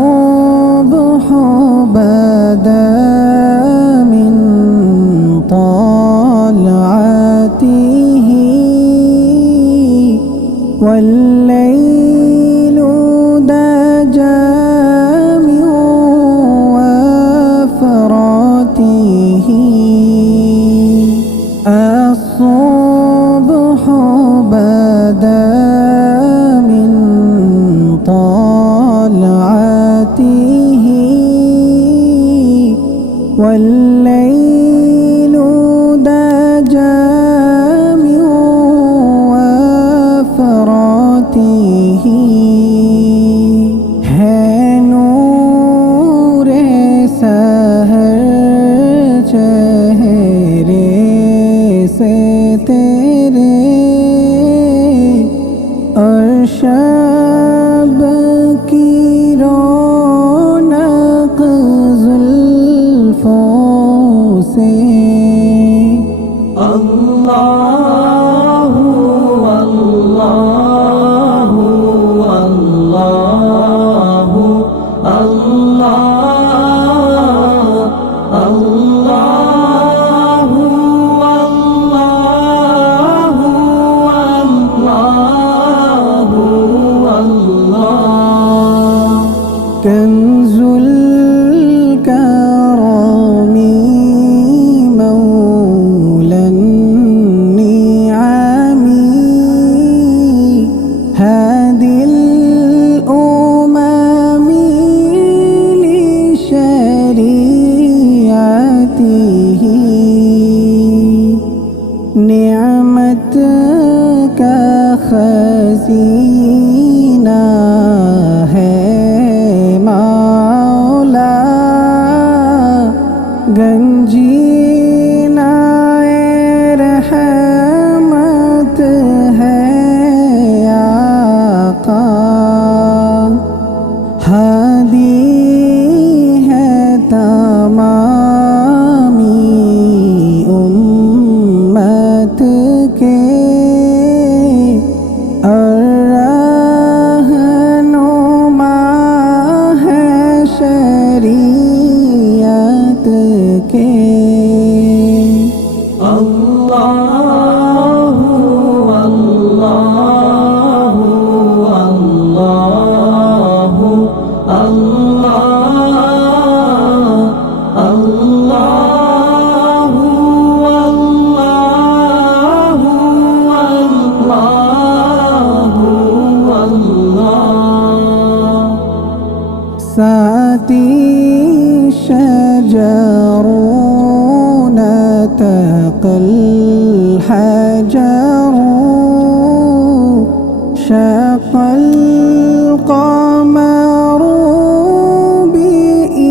الصبح بدا من طلعته والليل دجى من وفراته. الصبح بدا من طلعته والليل دجى من وفراته. है नूर सहर चेहरे से तेरे और शब की रौनक जुल्फों से। अल्लाहु अल्लाहु अल्लाहु अल्लाह अल्लाहु अल्लाहु अल्लाहु अल्लाह। कंजुल करमी मौलन निआमी हादिल उमामी लिशरीअतिही। निअमत का खज़ीना है मौला गंजीनाए रहमत है आका। हादी है तमामी उम्मत के और रहनुमा है शरीयत के। अल्लाहु अल्लाहु अल्लाहु अल्लाह अल्लाहु अल्लाहु अल्लाहु अल्लाह। साती शजरून तक़ल हजरून शक़ल क़मरू बिइशारतिही।